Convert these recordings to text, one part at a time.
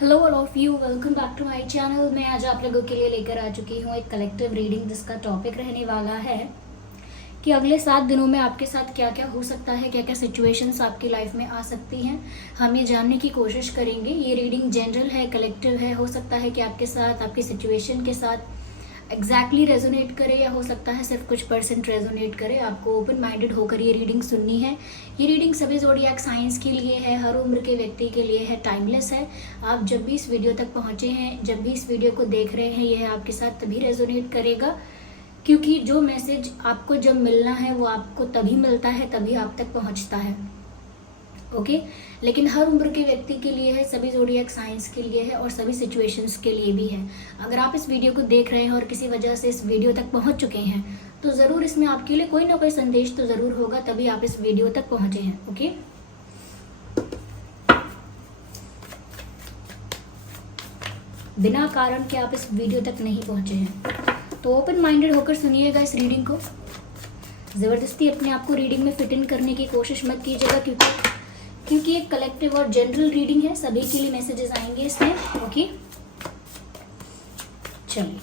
Hello all of you, welcome back to my channel. मैं आज आप लोगों के लिए लेकर आ चुकी हूँ एक कलेक्टिव रीडिंग जिसका टॉपिक रहने वाला है कि अगले 7 दिनों में आपके साथ क्या क्या हो सकता है, क्या क्या सिचुएशंस आपकी लाइफ में आ सकती हैं। हम ये जानने की कोशिश करेंगे। ये रीडिंग जनरल है, कलेक्टिव है। हो सकता है कि आपके साथ, आपकी सिचुएशन के साथ एग्जैक्टली रेजोनेट करे, या हो सकता है सिर्फ कुछ परसेंट रेजोनेट करे। आपको ओपन माइंडेड होकर ये रीडिंग सुननी है। ये रीडिंग सभी ज़ोडिएक साइंस के लिए है, हर उम्र के व्यक्ति के लिए है, टाइमलेस है। आप जब भी इस वीडियो तक पहुँचे हैं, जब भी इस वीडियो को देख रहे हैं, यह आपके साथ तभी रेजोनेट करेगा क्योंकि जो मैसेज आपको जब मिलना है वो आपको तभी मिलता है, तभी आप तक पहुँचता है। ओके लेकिन हर उम्र के व्यक्ति के लिए है, सभी ज़ोडिएक साइंस के लिए है और सभी सिचुएशंस के लिए भी है। अगर आप इस वीडियो को देख रहे हैं और किसी वजह से इस वीडियो तक पहुंच चुके हैं तो ज़रूर इसमें आपके लिए कोई ना कोई संदेश तो ज़रूर होगा, तभी आप इस वीडियो तक पहुंचे हैं। ओके बिना कारण के आप इस वीडियो तक नहीं पहुंचे हैं तो ओपन माइंडेड होकर सुनिएगा इस रीडिंग को। ज़बरदस्ती अपने आप को रीडिंग में फिट इन करने की कोशिश मत कीजिएगा क्योंकि एक कलेक्टिव और जनरल रीडिंग है, सभी के लिए मैसेजेस आएंगे इसमें। ओके चलिए,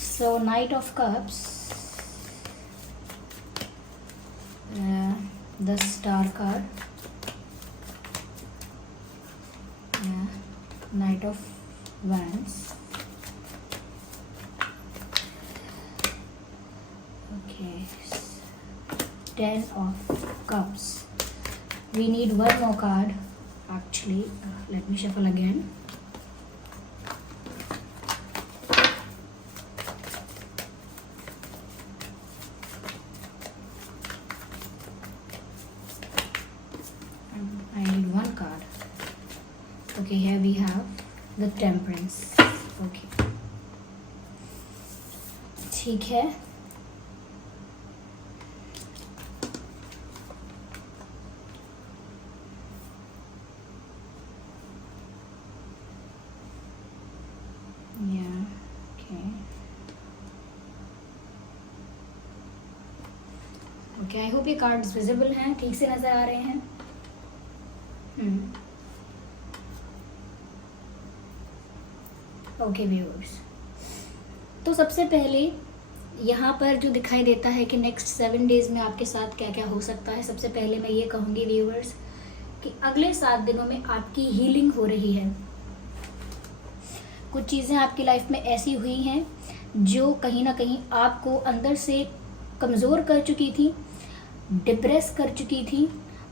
so knight of cups, the star card, knight of wands, okay, 10 of cups. We need one more card actually. Let me shuffle again. I need one card. Okay, here we have the Temperance. Okay, ठीक है। Okay, I hope ये cards visible हैं, ठीक से नज़र आ रहे हैं। Okay viewers, तो सबसे पहले यहाँ पर जो दिखाई देता है कि नेक्स्ट 7 डेज में आपके साथ क्या क्या हो सकता है, सबसे पहले मैं ये कहूँगी व्यूअर्स कि अगले 7 दिनों में आपकी हीलिंग हो रही है। कुछ चीज़ें आपकी लाइफ में ऐसी हुई हैं जो कहीं ना कहीं आपको अंदर से कमज़ोर कर चुकी थी, डिप्रेस कर चुकी थी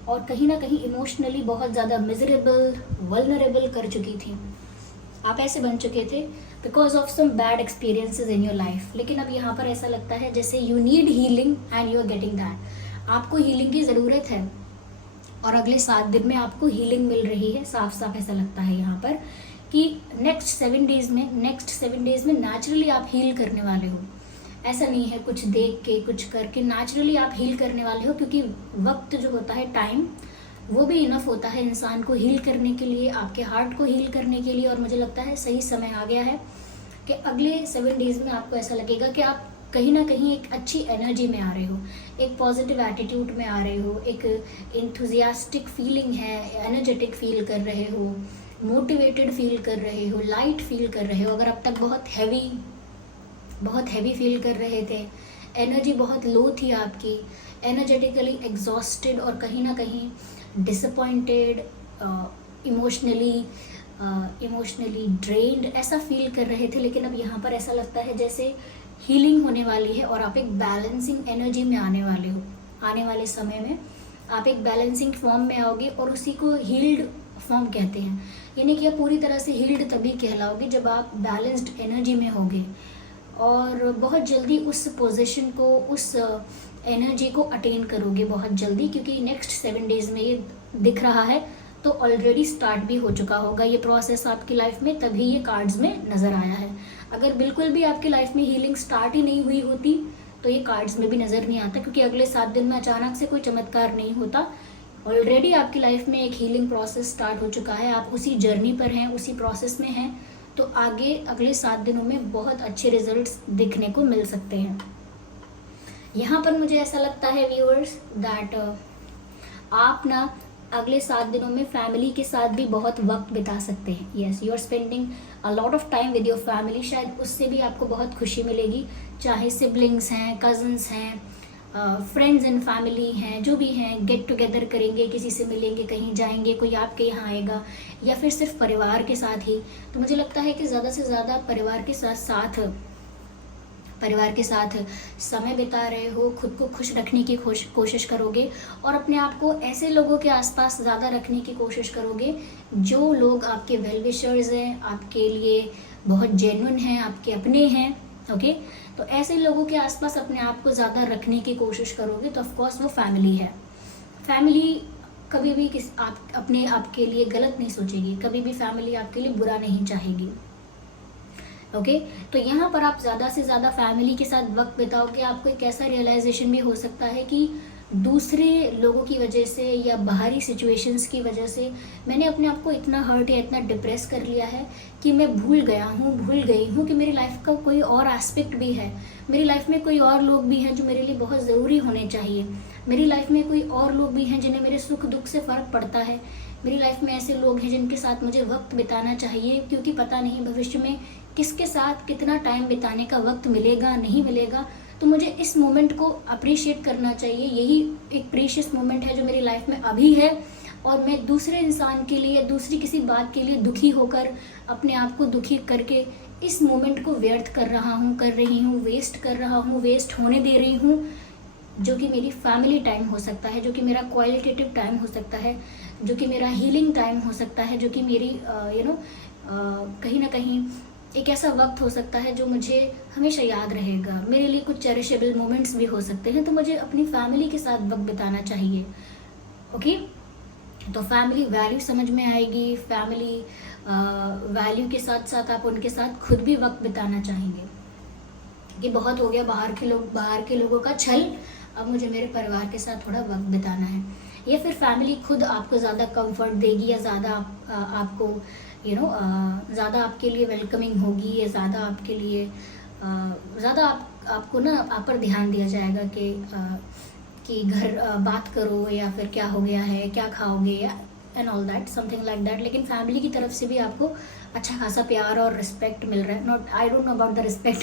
और कहीं ना कहीं इमोशनली बहुत ज़्यादा मिजरेबल, वल्नरेबल कर चुकी थी। आप ऐसे बन चुके थे because of some bad experiences in your life. लेकिन अब यहाँ पर ऐसा लगता है जैसे you need healing and you are getting that. आपको हीलिंग की ज़रूरत है और अगले 7 दिन में आपको हीलिंग मिल रही है। साफ साफ ऐसा लगता है यहाँ पर कि नेक्स्ट 7 डेज में नेचुरली आप हील करने वाले हो। ऐसा नहीं है कुछ देख के, कुछ करके, नेचुरली आप हील करने वाले हो क्योंकि वक्त जो होता है, टाइम, वो भी इनफ होता है इंसान को हील करने के लिए, आपके हार्ट को हील करने के लिए। और मुझे लगता है सही समय आ गया है कि अगले 7 डेज में आपको ऐसा लगेगा कि आप कहीं ना कहीं एक अच्छी एनर्जी में आ रहे हो, एक पॉजिटिव एटीट्यूड में आ रहे हो, एक इंथुजियास्टिक फीलिंग है, एनर्जेटिक फील कर रहे हो, मोटिवेटेड फील कर रहे हो, लाइट फील कर रहे हो। अगर अब तक बहुत हैवी फील कर रहे थे, एनर्जी बहुत लो थी आपकी, एनर्जेटिकली एग्जॉस्टेड और कहीं ना कहीं डिसअपॉइंटेड, इमोशनली ड्रेन्ड, ऐसा फील कर रहे थे। लेकिन अब यहाँ पर ऐसा लगता है जैसे हीलिंग होने वाली है और आप एक बैलेंसिंग एनर्जी में आने वाले हो। आने वाले समय में आप एक बैलेंसिंग फॉर्म में आओगे और उसी को हील्ड फॉर्म कहते हैं। यानी कि आप पूरी तरह से हील्ड तभी कहलाओगे जब आप बैलेंस्ड एनर्जी में होगे और बहुत जल्दी उस पोजीशन को, उस एनर्जी को अटेन करोगे बहुत जल्दी, क्योंकि नेक्स्ट 7 डेज में ये दिख रहा है तो ऑलरेडी स्टार्ट भी हो चुका होगा ये प्रोसेस आपकी लाइफ में, तभी ये कार्ड्स में नज़र आया है। अगर बिल्कुल भी आपकी लाइफ में हीलिंग स्टार्ट ही नहीं हुई होती तो ये कार्ड्स में भी नज़र नहीं आता, क्योंकि अगले 7 दिन में अचानक से कोई चमत्कार नहीं होता। ऑलरेडी आपकी लाइफ में एक हीलिंग प्रोसेस स्टार्ट हो चुका है, आप उसी जर्नी पर हैं, उसी प्रोसेस में हैं, तो आगे अगले 7 दिनों में बहुत अच्छे रिजल्ट्स दिखने को मिल सकते हैं। यहाँ पर मुझे ऐसा लगता है व्यूअर्स दैट आप ना अगले 7 दिनों में फैमिली के साथ भी बहुत वक्त बिता सकते हैं। Yes, you are spending a lot of time with your family, शायद उससे भी आपको बहुत खुशी मिलेगी, चाहे सिबलिंग्स हैं, कजन्स हैं, फ्रेंड्स एंड फैमिली हैं, जो भी हैं, गेट टुगेदर करेंगे, किसी से मिलेंगे, कहीं जाएंगे, कोई आपके यहाँ आएगा, या फिर सिर्फ परिवार के साथ ही। तो मुझे लगता है कि ज़्यादा से ज़्यादा परिवार के साथ समय बिता रहे हो, खुद को खुश रखने की कोशिश करोगे, और अपने आप को ऐसे लोगों के आसपास ज़्यादा रखने की कोशिश करोगे जो लोग आपके वेल विशर्स हैं, आपके लिए बहुत जेन्युइन हैं, आपके अपने हैं। ओके, तो ऐसे लोगों के आसपास अपने आप को ज़्यादा रखने की कोशिश करोगे तो ऑफकोर्स वो फैमिली है। फैमिली कभी भी अपने आपके लिए गलत नहीं सोचेगी, कभी भी फैमिली आपके लिए बुरा नहीं चाहेगी। ओके, तो यहाँ पर आप ज़्यादा से ज़्यादा फैमिली के साथ वक्त बिताओगे। आपको एक ऐसा रियलाइजेशन भी हो सकता है कि दूसरे लोगों की वजह से या बाहरी सिचुएशंस की वजह से मैंने अपने आप को इतना हर्ट या इतना डिप्रेस कर लिया है कि मैं भूल गई हूँ कि मेरी लाइफ का कोई और एस्पेक्ट भी है, मेरी लाइफ में कोई और लोग भी हैं जो मेरे लिए बहुत ज़रूरी होने चाहिए, मेरी लाइफ में कोई और लोग भी हैं जिन्हें मेरे सुख दुख से फ़र्क पड़ता है, मेरी लाइफ में ऐसे लोग हैं जिनके साथ मुझे वक्त बिताना चाहिए, क्योंकि पता नहीं भविष्य में किसके साथ कितना टाइम बिताने का वक्त मिलेगा नहीं मिलेगा। तो मुझे इस मोमेंट को अप्रिशिएट करना चाहिए। यही एक प्रीशियस मोमेंट है जो मेरी लाइफ में अभी है, और मैं दूसरे इंसान के लिए, दूसरी किसी बात के लिए दुखी होकर, अपने आप को दुखी करके इस मोमेंट को व्यर्थ कर रही हूँ, वेस्ट होने दे रही हूँ, जो कि मेरी फैमिली टाइम हो सकता है, जो कि मेरा क्वालिटेटिव टाइम हो सकता है, जो कि मेरा हीलिंग टाइम हो सकता है, जो कि मेरी कहीं ना कहीं एक ऐसा वक्त हो सकता है जो मुझे हमेशा याद रहेगा। मेरे लिए कुछ चेरिशेबल मोमेंट्स भी हो सकते हैं, तो मुझे अपनी फैमिली के साथ वक्त बिताना चाहिए। ओके, तो फैमिली वैल्यू समझ में आएगी, फैमिली वैल्यू के साथ साथ आप उनके साथ खुद भी वक्त बिताना चाहेंगे कि बहुत हो गया बाहर के लोगों का छल, अब मुझे मेरे परिवार के साथ थोड़ा वक्त बिताना है। या फिर फैमिली खुद आपको ज़्यादा कंफर्ट देगी, या ज़्यादा आपको ज़्यादा आपके लिए वेलकमिंग होगी, या ज़्यादा आपके लिए ज़्यादा आपको ना आप पर ध्यान दिया जाएगा कि घर बात करो, या फिर क्या हो गया है, क्या खाओगे, या and all that, something like that. लेकिन फैमिली की तरफ से भी आपको अच्छा खासा प्यार और रिस्पेक्ट मिल रहा है। I don't know about the respect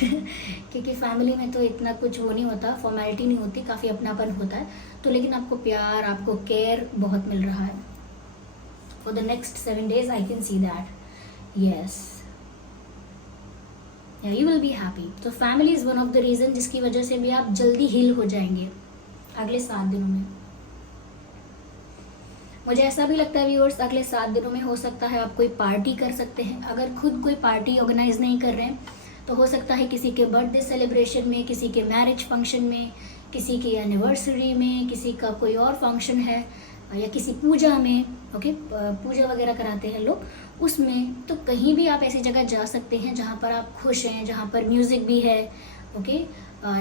क्योंकि फैमिली में तो इतना कुछ वो नहीं होता, फॉर्मेलिटी नहीं होती, काफ़ी अपनापन होता है, तो लेकिन आपको प्यार, आपको केयर बहुत मिल रहा है। For the next 7 days I can see that. Yes. Yeah, you will be happy. तो family is one of the reason जिसकी वजह से भी आप जल्दी हील हो जाएंगे अगले 7 दिनों में। मुझे ऐसा भी लगता है व्यूअर्स, अगले 7 दिनों में हो सकता है आप कोई पार्टी कर सकते हैं। अगर खुद कोई पार्टी ऑर्गेनाइज नहीं कर रहे हैं तो हो सकता है किसी के बर्थडे सेलिब्रेशन में, किसी के मैरिज फंक्शन में, किसी की एनिवर्सरी में, किसी का कोई और फंक्शन है, या किसी पूजा में। ओके, पूजा वगैरह कराते हैं लोग, उसमें तो कहीं भी आप ऐसी जगह जा सकते हैं जहाँ पर आप खुश हैं, जहाँ पर म्यूज़िक भी है, ओके,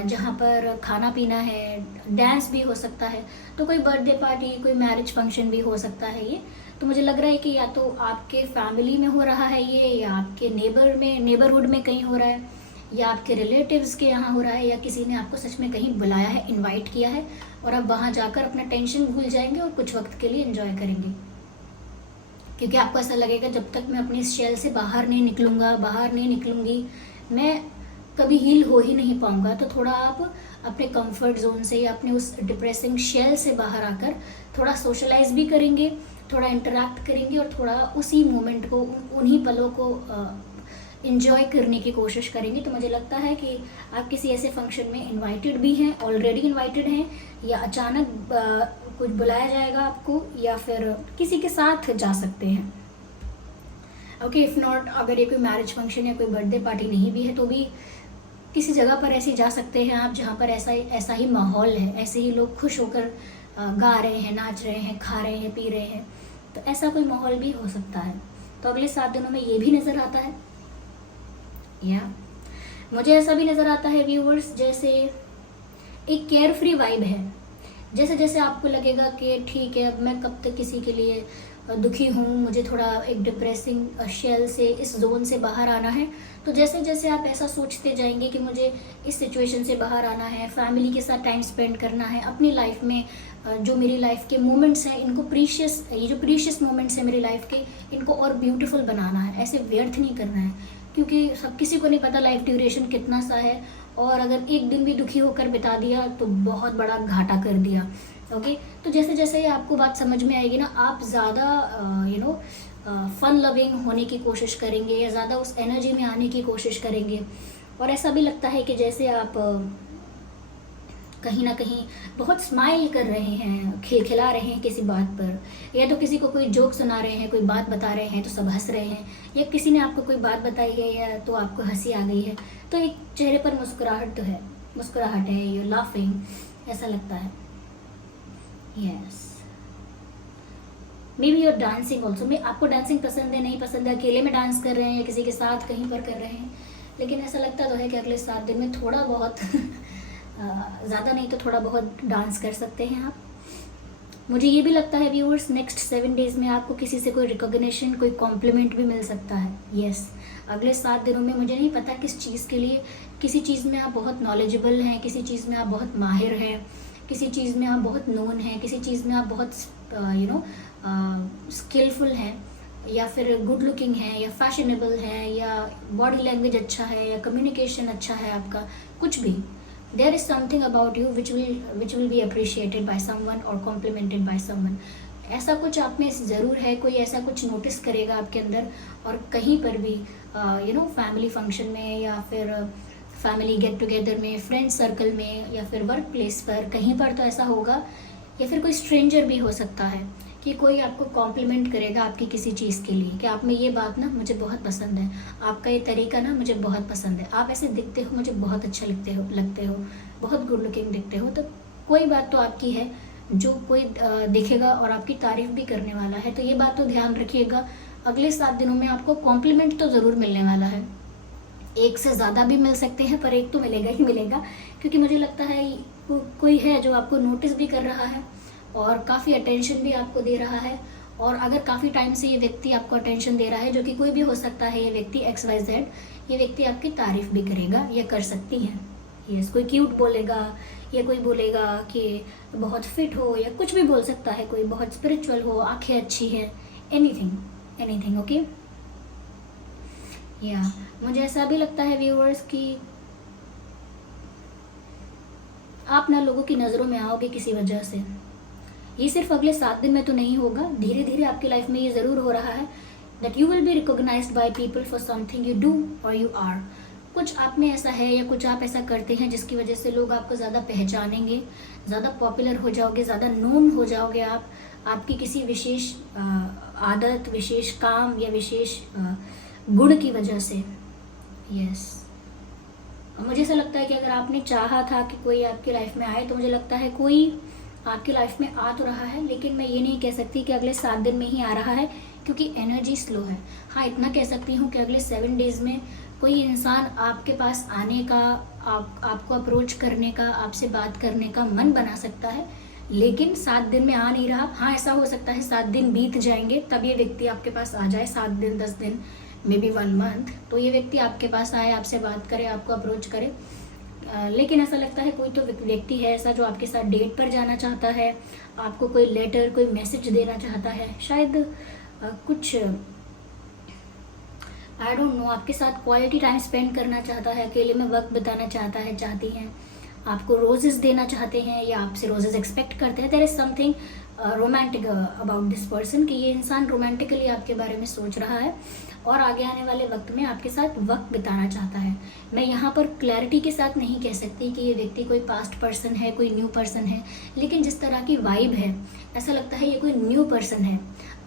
जहाँ पर खाना पीना है, डांस भी हो सकता है। तो कोई बर्थडे पार्टी, कोई मैरिज फंक्शन भी हो सकता है ये। तो मुझे लग रहा है कि या तो आपके फैमिली में हो रहा है ये, या आपके नेबरहुड में कहीं हो रहा है, या आपके रिलेटिव्स के यहाँ हो रहा है, या किसी ने आपको सच में कहीं बुलाया है, इनवाइट किया है, और आप वहाँ जाकर अपना टेंशन भूल जाएंगे और कुछ वक्त के लिए एंजॉय करेंगे। क्योंकि आपको ऐसा लगेगा जब तक मैं अपनी शेल से बाहर नहीं निकलूँगी, मैं कभी हील हो ही नहीं पाऊँगा। तो थोड़ा आप अपने कंफर्ट जोन से या अपने उस डिप्रेसिंग शेल से बाहर आकर थोड़ा सोशलाइज भी करेंगे, थोड़ा इंटरेक्ट करेंगे, और थोड़ा उसी मोमेंट को, उन्हीं पलों को इंजॉय करने की कोशिश करेंगे। तो मुझे लगता है कि आप किसी ऐसे फंक्शन में इनवाइटेड भी हैं, ऑलरेडी इनवाइटेड हैं, या अचानक कुछ बुलाया जाएगा आपको, या फिर किसी के साथ जा सकते हैं। ओके, इफ़ नॉट, अगर ये कोई मैरिज फंक्शन या कोई बर्थडे पार्टी नहीं भी है तो भी किसी जगह पर ऐसे जा सकते हैं आप जहाँ पर ऐसा ही माहौल है, ऐसे ही लोग खुश होकर गा रहे हैं, नाच रहे हैं, खा रहे हैं, पी रहे हैं। तो ऐसा कोई माहौल भी हो सकता है। तो अगले 7 दिनों में ये भी नज़र आता है, या मुझे ऐसा भी नज़र आता है व्यूअर्स, जैसे एक केयर फ्री वाइब है। जैसे जैसे आपको लगेगा कि ठीक है, अब मैं कब तक किसी के लिए दुखी हूँ, मुझे थोड़ा एक डिप्रेसिंग शेल से, इस जोन से बाहर आना है। तो जैसे जैसे आप ऐसा सोचते जाएंगे कि मुझे इस सिचुएशन से बाहर आना है, फैमिली के साथ टाइम स्पेंड करना है, अपनी लाइफ में जो मेरी लाइफ के मोमेंट्स हैं इनको प्रीशियस, ये जो प्रीशियस मोमेंट्स हैं मेरी लाइफ के, इनको और ब्यूटीफुल बनाना है, ऐसे व्यर्थ नहीं करना है, क्योंकि सब किसी को नहीं पता लाइफ ड्यूरेशन कितना सा है, और अगर एक दिन भी दुखी होकर बिता दिया तो बहुत बड़ा घाटा कर दिया। ओके, तो जैसे जैसे ये आपको बात समझ में आएगी ना, आप ज़्यादा फन लविंग होने की कोशिश करेंगे, या ज़्यादा उस एनर्जी में आने की कोशिश करेंगे, और ऐसा भी लगता है कि जैसे आप कहीं ना कहीं बहुत स्माइल कर रहे हैं, खिलखिला रहे हैं किसी बात पर, या तो किसी को कोई जोक सुना रहे हैं, कोई बात बता रहे हैं तो सब हंस रहे हैं, या किसी ने आपको कोई बात बताई है या तो आपको हंसी आ गई है, तो एक चेहरे पर मुस्कुराहट है, यू लाफिंग, ऐसा लगता है। Yes, maybe you're dancing also, में आपको डांसिंग पसंद है, नहीं पसंद है, अकेले में डांस कर रहे हैं या किसी के साथ कहीं पर कर रहे हैं, लेकिन ऐसा लगता तो है कि अगले 7 दिन में थोड़ा बहुत ज़्यादा नहीं तो थोड़ा बहुत डांस कर सकते हैं आप। मुझे ये भी लगता है व्यूअर्स, नेक्स्ट 7 डेज़ में आपको किसी से कोई रिकॉग्निशन, कोई कॉम्प्लीमेंट भी मिल सकता है। यस, अगले 7 दिनों में मुझे नहीं पता किस चीज़ के लिए, किसी चीज़ में आप बहुत नॉलेजेबल हैं, किसी चीज़ में आप बहुत माहिर हैं, किसी चीज़ में आप बहुत नोन हैं, किसी चीज़ में आप बहुत स्किलफुल हैं, या फिर गुड लुकिंग है, या फैशनेबल है, या बॉडी लैंग्वेज अच्छा है, या कम्युनिकेशन अच्छा है आपका, कुछ भी, there is something about you which will be appreciated by someone or complimented by someone। ऐसा कुछ आप में ज़रूर है, कोई ऐसा कुछ नोटिस करेगा आपके अंदर, और कहीं पर भी फैमिली फंक्शन में, या फिर फैमिली गेट टुगेदर में, फ्रेंड सर्कल में, या फिर वर्क प्लेस पर, कहीं पर तो ऐसा होगा, या फिर कोई स्ट्रेंजर भी हो सकता है कि कोई आपको कॉम्प्लीमेंट करेगा आपकी किसी चीज़ के लिए, कि आप में ये बात ना मुझे बहुत पसंद है, आपका ये तरीका ना मुझे बहुत पसंद है, आप ऐसे दिखते हो मुझे बहुत अच्छा लगते हो, बहुत गुड लुकिंग दिखते हो। तो कोई बात तो आपकी है जो कोई देखेगा और आपकी तारीफ भी करने वाला है, तो ये बात तो ध्यान रखिएगा, अगले 7 दिनों में आपको कॉम्प्लीमेंट तो ज़रूर मिलने वाला है, एक से ज़्यादा भी मिल सकते हैं, पर एक तो मिलेगा ही मिलेगा, क्योंकि मुझे लगता है कोई है जो आपको नोटिस भी कर रहा है और काफ़ी अटेंशन भी आपको दे रहा है, और अगर काफ़ी टाइम से ये व्यक्ति आपको अटेंशन दे रहा है, जो कि कोई भी हो सकता है, ये व्यक्ति XYZ, ये व्यक्ति आपकी तारीफ भी करेगा, ये कर सकती हैं। यस, कोई क्यूट बोलेगा, या कोई बोलेगा कि बहुत फिट हो, या कुछ भी बोल सकता है, कोई बहुत स्पिरिचुअल हो, आंखें अच्छी हैं, एनीथिंग। ओके, या मुझे ऐसा भी लगता है व्यूअर्स कि आप ना लोगों की नज़रों में आओगे किसी वजह से। ये सिर्फ अगले 7 दिन में तो नहीं होगा, धीरे धीरे आपकी लाइफ में ये ज़रूर हो रहा है, that you will be recognised by people for something you do और यू आर। कुछ आप में ऐसा है, या कुछ आप ऐसा करते हैं जिसकी वजह से लोग आपको ज़्यादा पहचानेंगे, ज़्यादा पॉपुलर हो जाओगे, ज़्यादा नोन हो जाओगे आप, आपकी किसी विशेष आदत, विशेष काम, या विशेष गुण की वजह से। यस, मुझे ऐसा लगता है कि अगर आपने चाहा था कि कोई आपकी लाइफ में आए, तो मुझे लगता है कोई आपकी लाइफ में आ तो रहा है, लेकिन मैं ये नहीं कह सकती कि अगले 7 दिन में ही आ रहा है, क्योंकि एनर्जी स्लो है। हाँ, इतना कह सकती हूँ कि अगले 7 डेज़ में कोई इंसान आपके पास आने का, आपको अप्रोच करने का, आपसे बात करने का मन बना सकता है, लेकिन 7 दिन में आ नहीं रहा। हाँ, ऐसा हो सकता है 7 दिन बीत जाएंगे तब ये व्यक्ति आपके पास आ जाए, 7 दिन, 10 दिन, मे बी 1 मंथ, तो ये व्यक्ति आपके पास आए, आपसे बात करे, आपको अप्रोच करे। लेकिन ऐसा लगता है कोई तो व्यक्ति है ऐसा जो आपके साथ डेट पर जाना चाहता है, आपको कोई लेटर, कोई मैसेज देना चाहता है, शायद कुछ आई डोंट नो, आपके साथ क्वालिटी टाइम स्पेंड करना चाहता है, अकेले में वक्त बिताना चाहता है, चाहती हैं, आपको रोजेस देना चाहते हैं, या आपसे रोजेस एक्सपेक्ट करते हैं। There is something romantic about this person, कि ये इंसान रोमांटिकली आपके बारे में सोच रहा है और आगे आने वाले वक्त में आपके साथ वक्त बिताना चाहता है। मैं यहाँ पर क्लैरिटी के साथ नहीं कह सकती कि ये व्यक्ति कोई पास्ट पर्सन है, कोई न्यू पर्सन है, लेकिन जिस तरह की वाइब है, ऐसा लगता है ये कोई न्यू पर्सन है।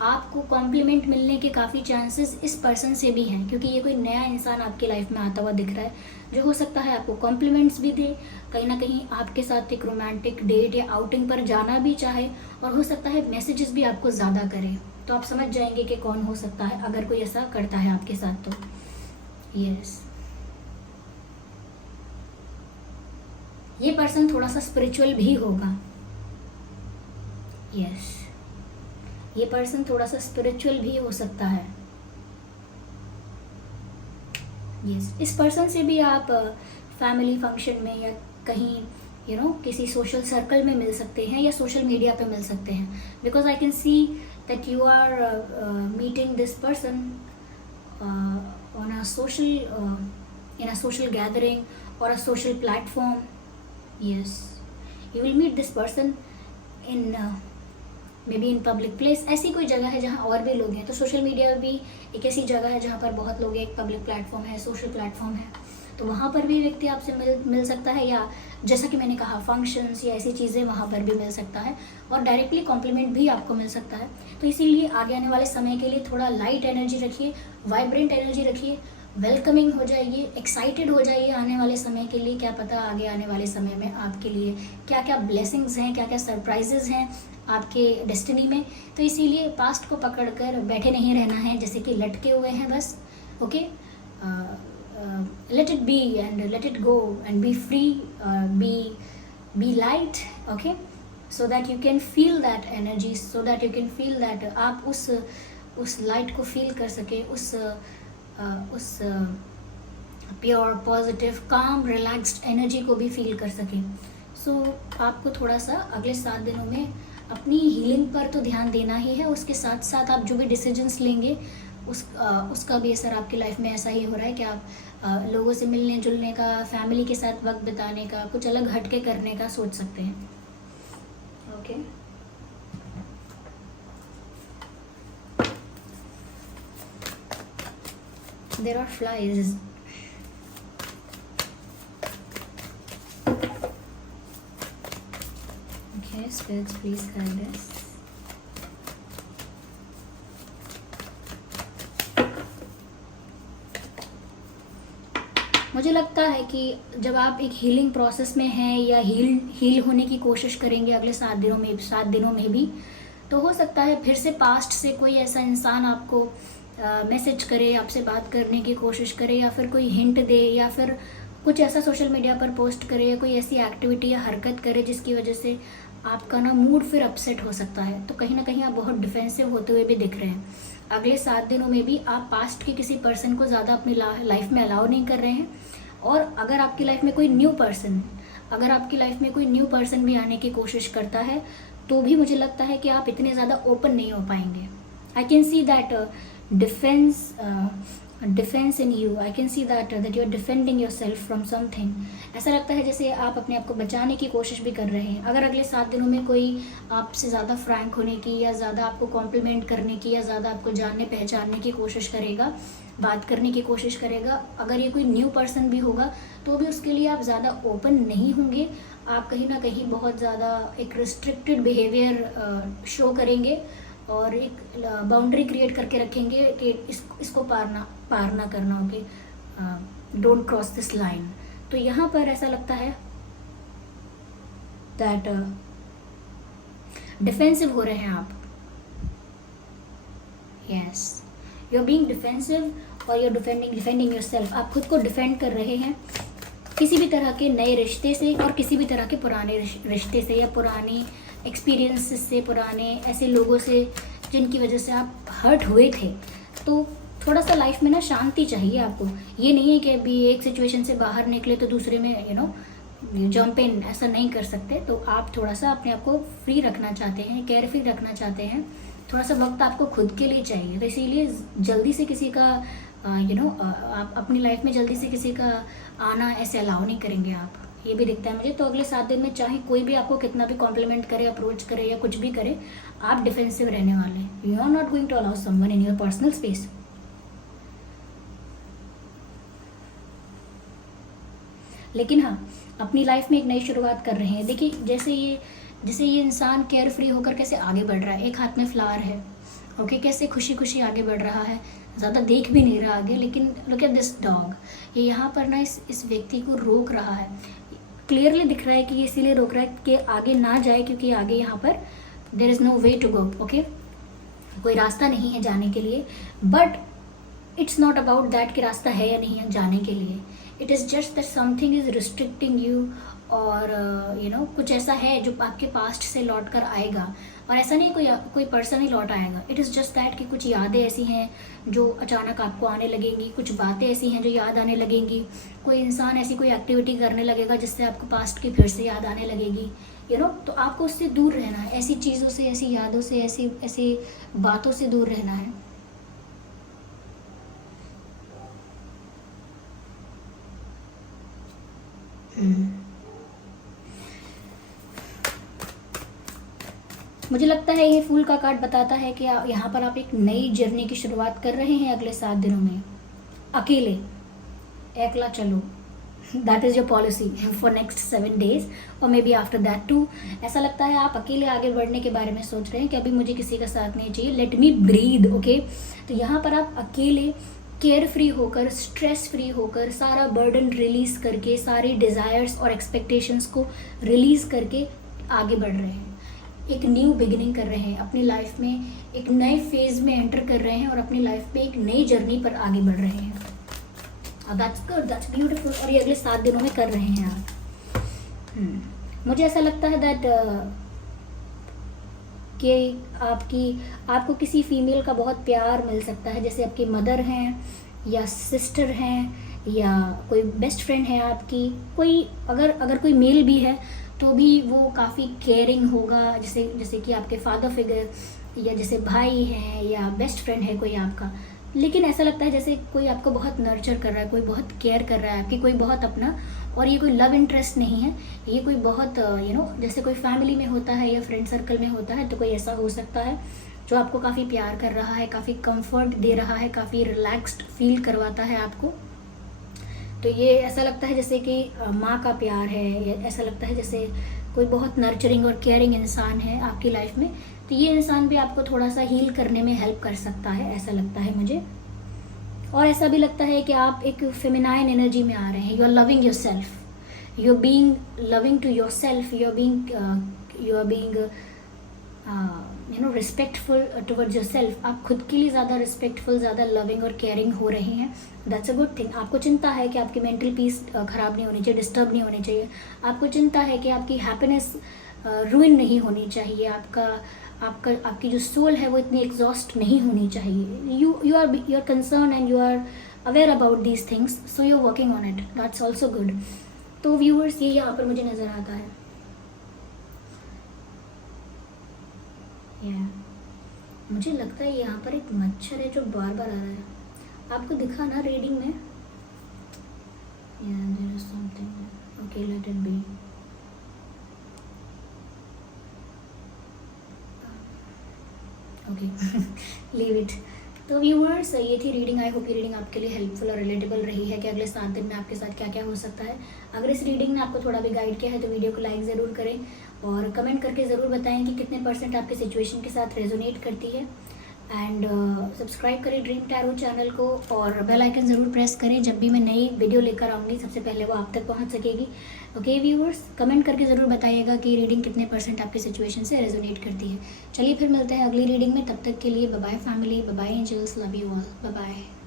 आपको कॉम्प्लीमेंट मिलने के काफ़ी चांसेस इस पर्सन से भी हैं, क्योंकि ये कोई नया इंसान आपकी लाइफ में आता हुआ दिख रहा है, जो हो सकता है आपको कॉम्प्लीमेंट्स भी दे, कहीं ना कहीं आपके साथ एक रोमांटिक डेट या आउटिंग पर जाना भी चाहे, और हो सकता है मैसेजेस भी आपको ज़्यादा करे। तो आप समझ जाएंगे कि कौन हो सकता है अगर कोई ऐसा करता है आपके साथ तो। यस, ये पर्सन थोड़ा सा स्पिरिचुअल भी होगा। यस, ये पर्सन थोड़ा सा स्पिरिचुअल भी हो सकता है। यस, इस पर्सन से भी आप फैमिली फंक्शन में या कहीं किसी सोशल सर्कल में मिल सकते हैं या सोशल मीडिया पे मिल सकते हैं, because I can see that you are meeting this person on a social in a social gathering or a social platform. Yes, you will meet this person in maybe in public place. ऐसी कोई जगह है जहाँ और भी लोग हैं, तो सोशल मीडिया भी एक ऐसी जगह है जहाँ पर बहुत लोग हैं, एक पब्लिक प्लेटफॉर्म है, सोशल प्लेटफॉर्म है, तो वहाँ पर भी व्यक्ति आपसे मिल सकता है, या जैसा कि मैंने कहा फंक्शंस या ऐसी चीज़ें वहाँ पर भी मिल सकता है, और डायरेक्टली कॉम्प्लीमेंट भी आपको मिल सकता है। तो इसीलिए आगे आने वाले समय के लिए थोड़ा लाइट एनर्जी रखिए, वाइब्रेंट एनर्जी रखिए, वेलकमिंग हो जाइए, एक्साइटेड हो जाइए आने वाले समय के लिए। क्या पता आगे आने वाले समय में आपके लिए क्या क्या ब्लेसिंग्स हैं, क्या क्या सरप्राइजेज हैं आपके डेस्टिनी में। तो इसीलिए पास्ट को पकड़कर बैठे नहीं रहना है जैसे कि लटके हुए हैं बस। Okay, let it be and let it go and be free, be light. Okay, so that you can feel that energy, so that you can feel that आप उस लाइट को फील कर सके, उस pure positive calm relaxed energy को भी feel कर सकें। सो आपको थोड़ा सा अगले 7 दिनों में अपनी हीलिंग पर तो ध्यान देना ही है, उसके साथ साथ आप जो भी डिसीजंस लेंगे उसका भी असर आपकी लाइफ में ऐसा ही हो रहा है कि आप लोगों से मिलने जुलने का, फैमिली के साथ वक्त बिताने का, कुछ अलग हटके करने का सोच सकते हैं। Okay, there are flies. Okay, spirits please guide us. मुझे लगता है कि जब आप एक हीलिंग प्रोसेस में हैं या हील होने की कोशिश करेंगे अगले 7 दिनों में भी, तो हो सकता है फिर से पास्ट से कोई ऐसा इंसान आपको मैसेज करे, आपसे बात करने की कोशिश करे, या फिर कोई हिंट दे, या फिर कुछ ऐसा सोशल मीडिया पर पोस्ट करे, या कोई ऐसी एक्टिविटी या हरकत करे जिसकी वजह से आपका ना मूड फिर अपसेट हो सकता है। तो कहीं ना कहीं आप बहुत डिफेंसिव होते हुए भी दिख रहे हैं। अगले 7 दिनों में भी आप पास्ट के किसी पर्सन को ज़्यादा अपनी लाइफ में अलाउ नहीं कर रहे हैं। और अगर आपकी लाइफ में कोई न्यू पर्सन भी आने की कोशिश करता है, तो भी मुझे लगता है कि आप इतने ज़्यादा ओपन नहीं हो पाएंगे। I can see that defence in you, I can see that you are defending yourself from something. ऐसा लगता है जैसे आप अपने आप को बचाने की कोशिश भी कर रहे हैं। अगर अगले 7 दिनों में कोई आपसे ज़्यादा फ्रैंक होने की, या ज़्यादा आपको कॉम्प्लीमेंट करने की, या ज़्यादा आपको जानने पहचानने की कोशिश करेगा, बात करने की कोशिश करेगा, अगर ये कोई न्यू पर्सन भी होगा, तो भी उसके लिए आप ज़्यादा ओपन नहीं होंगे। आप कहीं ना कहीं बहुत ज़्यादा एक रिस्ट्रिक्टेड बिहेवियर शो करेंगे, और एक बाउंड्री क्रिएट करके रखेंगे कि इसको पार ना करना, okay, don't cross this line. तो यहाँ पर ऐसा लगता है दैट डिफेंसिव हो रहे हैं आप। Yes, you are being defensive और यू आर डिफेंडिंग योरसेल्फ। आप खुद को डिफेंड कर रहे हैं किसी भी तरह के नए रिश्ते से, और किसी भी तरह के पुराने रिश्ते से, या पुरानी एक्सपीरियंसेस से, पुराने ऐसे लोगों से जिनकी वजह से आप हर्ट हुए थे। तो थोड़ा सा लाइफ में ना शांति चाहिए आपको। ये नहीं है कि अभी एक सिचुएशन से बाहर निकले तो दूसरे में जंप इन, ऐसा नहीं कर सकते। तो आप थोड़ा सा अपने आप को फ्री रखना चाहते हैं, केयर फ्री रखना चाहते हैं, थोड़ा सा वक्त आपको खुद के लिए चाहिए। तो इसीलिए जल्दी से किसी का आप अपनी लाइफ में जल्दी से किसी का आना ऐसे अलाउ नहीं करेंगे आप, ये भी दिखता है मुझे। तो अगले 7 दिन में चाहे कोई भी आपको कितना भी कॉम्प्लीमेंट करे, अप्रोच करे, या कुछ भी करे, आप डिफेंसिव रहने वाले हैं। You are not going to allow someone in your personal space. लेकिन हाँ, अपनी लाइफ में एक नई शुरुआत कर रहे हैं। देखिए जैसे ये इंसान केयर फ्री होकर कैसे आगे बढ़ रहा है, एक हाथ में फ्लावर है, ओके, कैसे खुशी खुशी आगे बढ़ रहा है, ज़्यादा देख भी नहीं रहा आगे। लेकिन लुक एट दिस डॉग, ये यहाँ पर ना इस व्यक्ति को रोक रहा है। क्लियरली दिख रहा है कि ये इसीलिए रोक रहा है कि आगे ना जाए, क्योंकि आगे यहाँ पर there is no way to go, okay, कोई रास्ता नहीं है जाने के लिए। But it's not about that कि रास्ता है या नहीं है जाने के लिए। It is just that something is restricting you, और कुछ ऐसा है जो आपके पास्ट से लौट कर आएगा। और ऐसा नहीं कोई कोई पर्सन ही लौट आएगा, इट इज़ जस्ट दैट कि कुछ यादें ऐसी हैं जो अचानक आपको आने लगेंगी, कुछ बातें ऐसी हैं जो याद आने लगेंगी, कोई इंसान ऐसी कोई एक्टिविटी करने लगेगा जिससे आपको पास्ट की फिर से याद आने लगेगी, तो आपको उससे दूर रहना है, ऐसी चीज़ों से, ऐसी यादों से, ऐसी ऐसी बातों से दूर रहना है। मुझे लगता है ये फूल का कार्ड बताता है कि यहाँ पर आप एक नई जर्नी की शुरुआत कर रहे हैं अगले 7 दिनों में, अकेले, एकला चलो। That is your policy for next 7 days और maybe after that too. ऐसा लगता है आप अकेले आगे बढ़ने के बारे में सोच रहे हैं कि अभी मुझे किसी का साथ नहीं चाहिए, लेट मी ब्रीद, ओके। तो यहाँ पर आप अकेले केयर फ्री होकर, स्ट्रेस फ्री होकर, सारा बर्डन रिलीज करके, सारी डिज़ायर्स और एक्सपेक्टेशंस को रिलीज करके आगे बढ़ रहे हैं, एक न्यू बिगिनिंग कर रहे हैं अपनी लाइफ में, एक नए फेज में एंटर कर रहे हैं और अपनी लाइफ में एक नई जर्नी पर आगे बढ़ रहे हैं। That's good, that's beautiful. और ये अगले 7 दिनों में कर रहे हैं आप। मुझे ऐसा लगता है दैट कि आपको किसी फीमेल का बहुत प्यार मिल सकता है, जैसे आपकी मदर हैं या सिस्टर हैं या कोई बेस्ट फ्रेंड है आपकी, कोई अगर कोई मेल भी है तो भी वो काफ़ी केयरिंग होगा, जैसे कि आपके फादर फिगर या जैसे भाई हैं या बेस्ट फ्रेंड है कोई आपका। लेकिन ऐसा लगता है जैसे कोई आपको बहुत नर्चर कर रहा है, कोई बहुत केयर कर रहा है आपकी, कोई बहुत अपना, और ये कोई लव इंटरेस्ट नहीं है, ये कोई बहुत जैसे कोई फैमिली में होता है या फ्रेंड सर्कल में होता है, तो कोई ऐसा हो सकता है जो आपको काफ़ी प्यार कर रहा है, काफ़ी कंफर्ट दे रहा है, काफ़ी रिलैक्स्ड फील करवाता है आपको। तो ये ऐसा लगता है जैसे कि माँ का प्यार है, या ऐसा लगता है जैसे कोई बहुत नर्चरिंग और केयरिंग इंसान है आपकी लाइफ में। तो ये इंसान भी आपको थोड़ा सा हील करने में हेल्प कर सकता है, ऐसा लगता है मुझे। और ऐसा भी लगता है कि आप एक फेमिनाइन एनर्जी में आ रहे हैं, you are loving yourself, you are being loving to yourself, you are being respectful towards yourself. आप खुद के लिए ज़्यादा रिस्पेक्टफुल, ज़्यादा लविंग और केयरिंग हो रहे हैं। That's a good thing. आपको चिंता है कि आपकी मेंटल पीस ख़राब नहीं होनी चाहिए, डिस्टर्ब नहीं होनी चाहिए। आपको चिंता है कि आपकी हैप्पीनेस रुइन नहीं होनी चाहिए, आपकी जो सोल है वो इतनी एग्जॉस्ट नहीं होनी चाहिए। You are concern and you are aware about these things, so you are working on it, that's also good. तो व्यूअर्स, ये यहाँ पर मुझे नज़र आता है। मुझे लगता है यहाँ पर एक मच्छर है जो बार बार आ रहा है, आपको दिखा ना रीडिंग में। there is something. Okay, let it be. Okay, leave it. तो व्यूअर्स, ये थी रीडिंग। आई होप ये रीडिंग आपके लिए हेल्पफुल और रिलेटेबल रही है कि अगले 7 दिन में आपके साथ क्या क्या हो सकता है। अगर इस रीडिंग ने आपको थोड़ा भी गाइड किया है तो वीडियो को लाइक ज़रूर करें और कमेंट करके ज़रूर बताएं कि कितने % आपके सिचुएशन के साथ रेजोनेट करती है। एंड सब्सक्राइब करें ड्रीम टैरो चैनल को और बेल आइकन ज़रूर प्रेस करें, जब भी मैं नई वीडियो लेकर आऊँगी सबसे पहले वो आप तक पहुँच सकेगी। ओके व्यूअर्स, कमेंट करके ज़रूर बताइएगा कि रीडिंग कितने % आपके सिचुएशन से रेजोनेट करती है। चलिए फिर मिलते हैं अगली रीडिंग में, तब तक के लिए bye bye family, bye bye angels, love you all, bye bye.